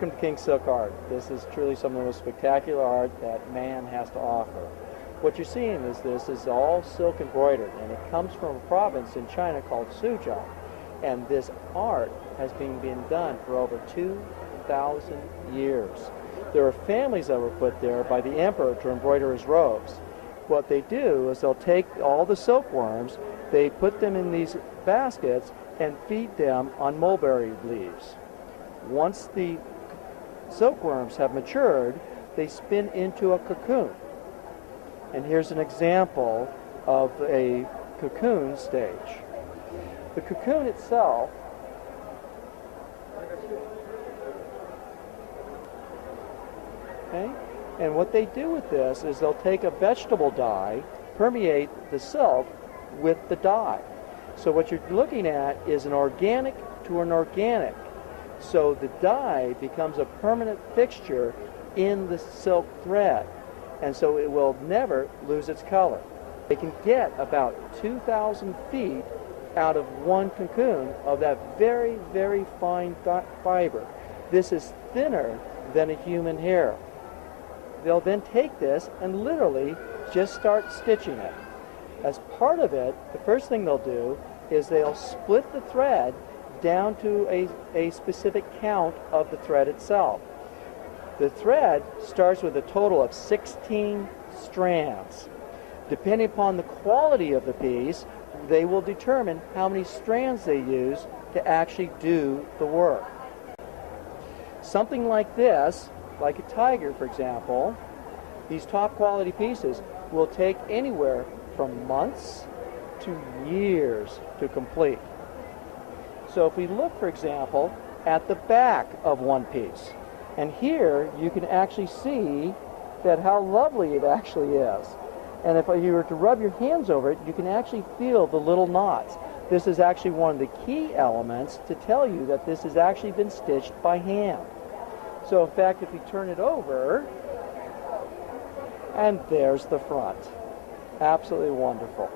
Welcome to King Silk Art. This is truly some of the most spectacular art that man has to offer. What you're seeing is this is all silk embroidered, and it comes from a province in China called Suzhou. And this art has been done for over 2,000 years. There are families that were put there by the emperor to embroider his robes. What they do is they'll take all the silkworms, they put them in these baskets and feed them on mulberry leaves. Once the silkworms have matured, they spin into a cocoon. And here's an example of a cocoon stage. The cocoon itself and what they do with this is they'll take a vegetable dye, permeate the silk with the dye. So what you're looking at is an organic to an organic. So the dye becomes a permanent fixture in the silk thread, and so it will never lose its color. They can get about 2,000 feet out of one cocoon of that very, very fine fiber. This is thinner than a human hair. They'll then take this and literally just start stitching it. As part of it, the first thing they'll do is they'll split the thread down to a specific count of the thread itself. The thread starts with a total of 16 strands. Depending upon the quality of the piece, they will determine how many strands they use to actually do the work. Something like this, like a tiger for example, these top quality pieces will take anywhere from months to years to complete. So if we look, for example, at the back of one piece, and here you can actually see that how lovely it actually is. And if you were to rub your hands over it, you can actually feel the little knots. This is actually one of the key elements to tell you that this has actually been stitched by hand. So in fact, if we turn it over, and there's the front. Absolutely wonderful.